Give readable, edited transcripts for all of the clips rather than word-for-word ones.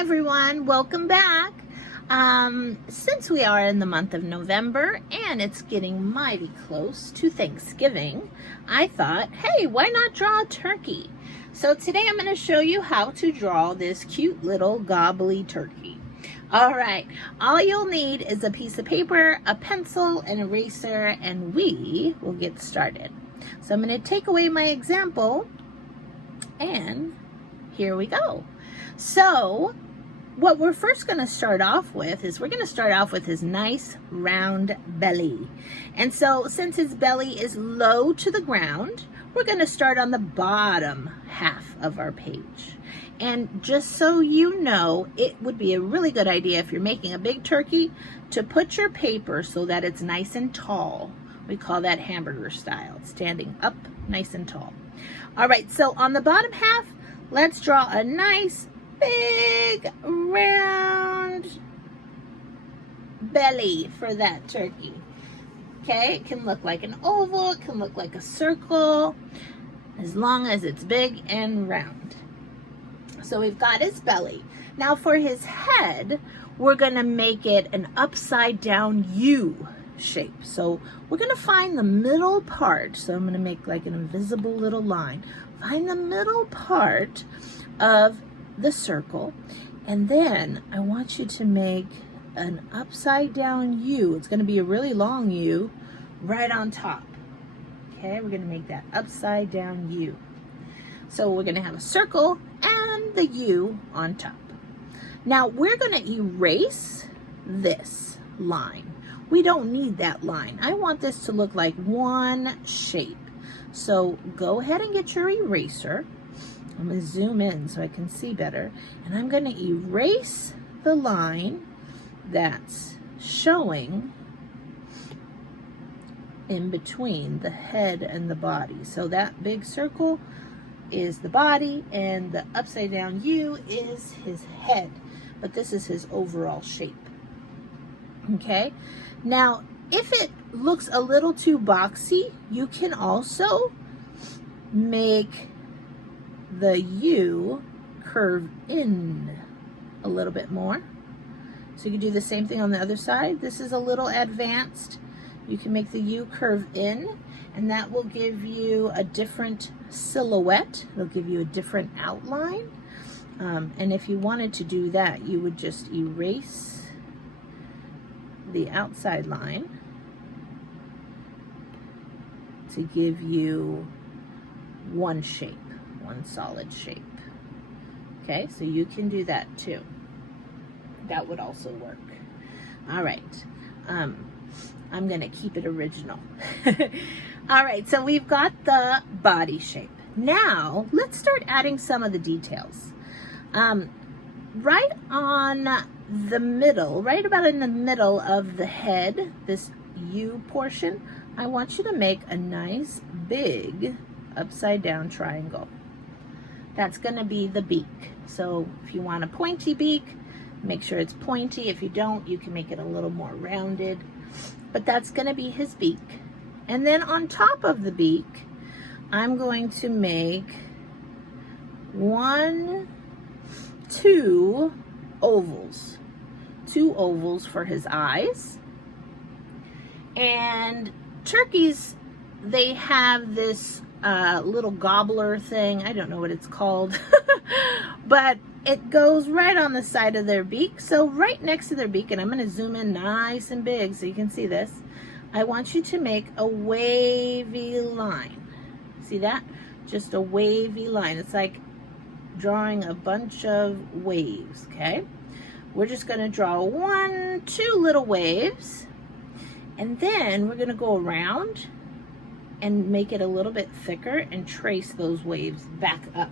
everyone, welcome back. Since we are in the month of November and it's getting mighty close to Thanksgiving, I thought, hey, why not draw a turkey? So today I'm going to show you how to draw this cute little gobbly turkey. All right, all you'll need is a piece of paper, a pencil, an eraser, and we will get started. So I'm going to take away my example, and here we go. So what we're first going to start off with is we're going to start off with his nice round belly. And so since his belly is low to the ground, we're going to start on the bottom half of our page. And just so you know, it would be a really good idea if you're making a big turkey to put your paper so that it's nice and tall. We call that hamburger style, standing up nice and tall. All right, so on the bottom half, let's draw a nice big round belly for that turkey. Okay, it can look like an oval, it can look like a circle, as long as it's big and round. So we've got his belly. Now for his head, we're gonna make it an upside down U shape. So we're gonna find the middle part. So I'm gonna make like an invisible little line. Find the middle part of the circle, and then I want you to make an upside down U. It's going to be a really long U right on top. Okay, we're going to make that upside down U. So we're going to have a circle and the U on top. Now we're going to erase this line. We don't need that line. I want this to look like one shape. So go ahead and get your eraser. I'm going to zoom in so I can see better. And I'm going to erase the line that's showing in between the head and the body. So that big circle is the body and the upside down U is his head. But this is his overall shape. Okay? Now, if it looks a little too boxy, you can also make the U curve in a little bit more. So you can do the same thing on the other side. This is a little advanced. You can make the U curve in, and that will give you a different silhouette. It'll give you a different outline. And if you wanted to do that, you would just erase the outside line to give you one shape. One solid shape. Okay, so you can do that too. That would also work. All right, I'm gonna keep it original. All right, so we've got the body shape. Now let's start adding some of the details. Right on the middle, right about in the middle of the head, this U portion, I want you to make a nice big upside down triangle. That's going to be the beak. So if you want a pointy beak, make sure it's pointy. If you don't, you can make it a little more rounded. But that's going to be his beak. And then on top of the beak, I'm going to make two ovals. Two ovals for his eyes. And turkeys, they have this little gobbler thing. I don't know what it's called, but it goes right on the side of their beak. So right next to their beak, and I'm going to zoom in nice and big so you can see this. I want you to make a wavy line. See that? Just a wavy line. It's like drawing a bunch of waves, okay? We're just going to draw two little waves, and then we're going to go around and make it a little bit thicker and trace those waves back up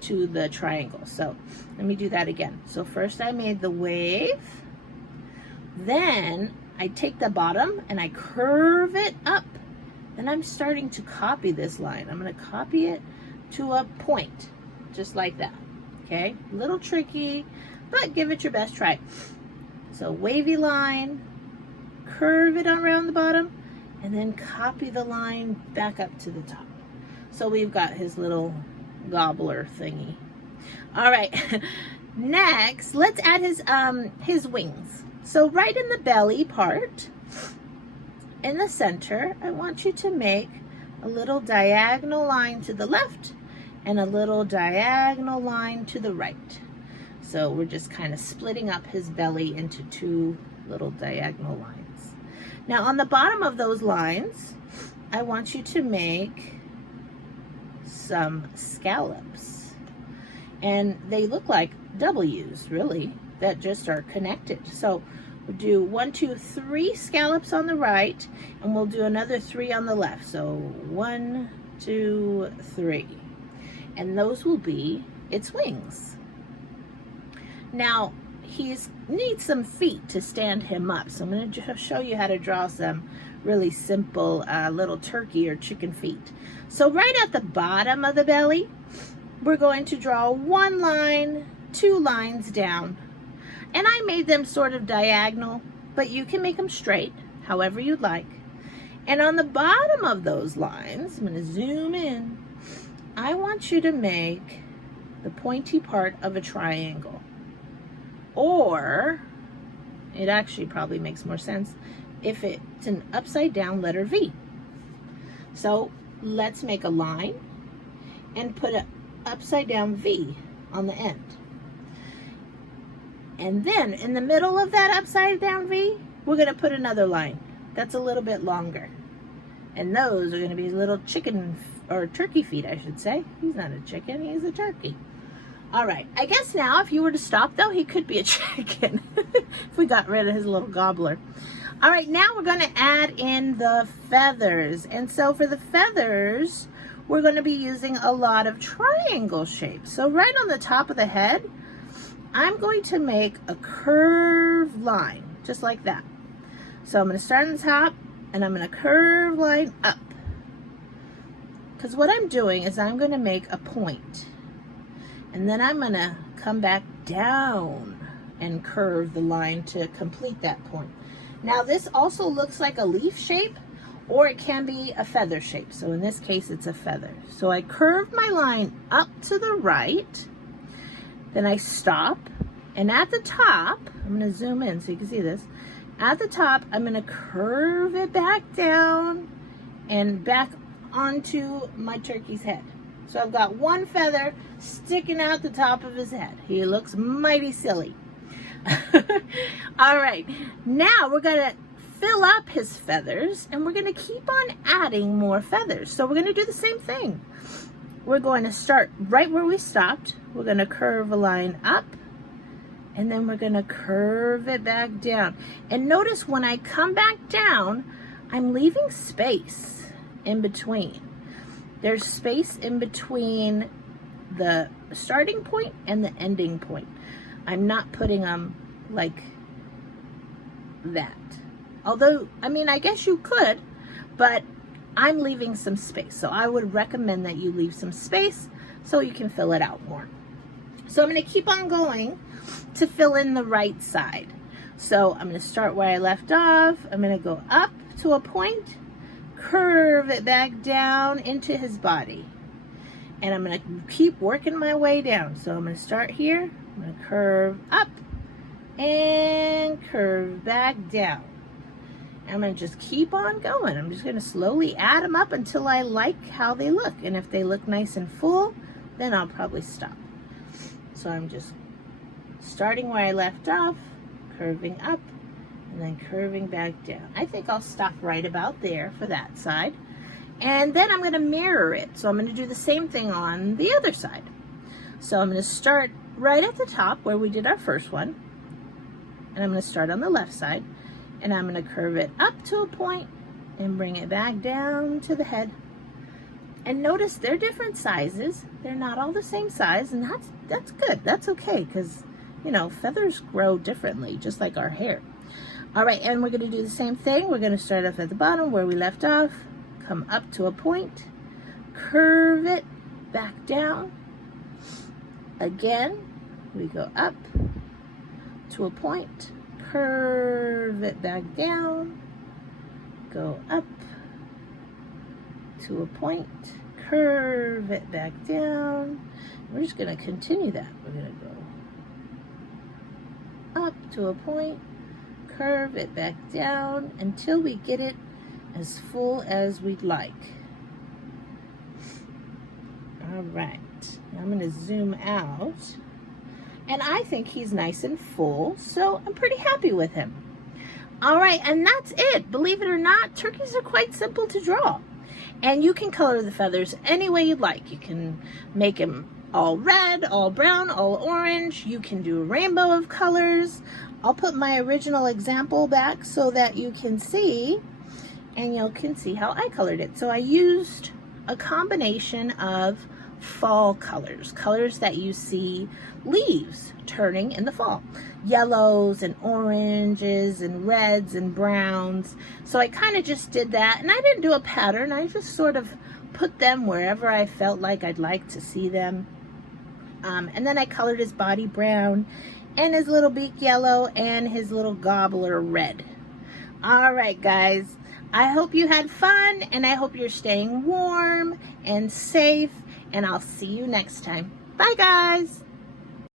to the triangle. So let me do that again. So first I made the wave, then I take the bottom and I curve it up. Then I'm starting to copy this line. I'm going to copy it to a point, just like that. Okay, a little tricky, but give it your best try. So wavy line, curve it around the bottom, and then copy the line back up to the top. So we've got his little gobbler thingy. All right. Next, let's add his wings. So right in the belly part, in the center, I want you to make a little diagonal line to the left and a little diagonal line to the right. So we're just kind of splitting up his belly into two little diagonal lines. Now on the bottom of those lines, I want you to make some scallops. And they look like W's, really, that just are connected. So we'll do 1, 2, 3 scallops on the right, and we'll do another 3 on the left. So 1, 2, 3. And those will be its wings. Now, he needs some feet to stand him up. So I'm going to show you how to draw some really simple little turkey or chicken feet. So right at the bottom of the belly, we're going to draw 1 line, 2 lines down. And I made them sort of diagonal, but you can make them straight, however you'd like. And on the bottom of those lines, I'm going to zoom in, I want you to make the pointy part of a triangle. Or, it actually probably makes more sense if it's an upside down letter V. So let's make a line and put an upside down V on the end. And then in the middle of that upside down V, we're going to put another line that's a little bit longer. And those are going to be little chicken or turkey feet, I should say. He's not a chicken, he's a turkey. All right, I guess now if you were to stop though, he could be a chicken if we got rid of his little gobbler. All right, now we're going to add in the feathers. And so for the feathers, we're going to be using a lot of triangle shapes. So right on the top of the head, I'm going to make a curved line, just like that. So I'm going to start on the top, and I'm going to curve line up. Because what I'm doing is I'm going to make a point. And then I'm going to come back down and curve the line to complete that point. Now this also looks like a leaf shape, or it can be a feather shape. So in this case, it's a feather. So I curve my line up to the right, then I stop, and at the top, I'm going to zoom in so you can see this. At the top, I'm going to curve it back down and back onto my turkey's head. So I've got one feather sticking out the top of his head. He looks mighty silly. All right, now we're going to fill up his feathers, and we're going to keep on adding more feathers. So we're going to do the same thing. We're going to start right where we stopped. We're going to curve a line up, and then we're going to curve it back down. And notice when I come back down, I'm leaving space in between. There's space in between the starting point and the ending point. I'm not putting them like that. Although, I mean, I guess you could, but I'm leaving some space. So I would recommend that you leave some space so you can fill it out more. So I'm going to keep on going to fill in the right side. So I'm going to start where I left off. I'm going to go up to a point, curve it back down into his body. And I'm going to keep working my way down. So I'm going to start here. I'm going to curve up and curve back down. I'm going to just keep on going. I'm just going to slowly add them up until I like how they look. And if they look nice and full, then I'll probably stop. So I'm just starting where I left off, curving up, and then curving back down. I think I'll stop right about there for that side. And then I'm going to mirror it. So I'm going to do the same thing on the other side. So I'm going to start right at the top where we did our first one. And I'm going to start on the left side. And I'm going to curve it up to a point and bring it back down to the head. And notice they're different sizes. They're not all the same size, and that's good. That's okay, because, you know, feathers grow differently, just like our hair. All right, and we're going to do the same thing. We're going to start off at the bottom where we left off, come up to a point, curve it back down. Again, we go up to a point, curve it back down, go up to a point, curve it back down, we're just going to continue that. We're going to go up to a point, curve it back down until we get it as full as we'd like. All right, now I'm going to zoom out, and I think he's nice and full, so I'm pretty happy with him. All right, and that's it. Believe it or not, turkeys are quite simple to draw, and you can color the feathers any way you'd like. You can make them all red, all brown, all orange. You can do a rainbow of colors. I'll put my original example back so that you can see, and you can see how I colored it. So I used a combination of fall colors, colors that you see leaves turning in the fall, yellows and oranges and reds and browns. So I kind of just did that, and I didn't do a pattern. I just sort of put them wherever I felt like I'd like to see them. And then I colored his body brown and his little beak yellow and his little gobbler red. All right, guys, I hope you had fun, and I hope you're staying warm and safe, and I'll see you next time. Bye, guys.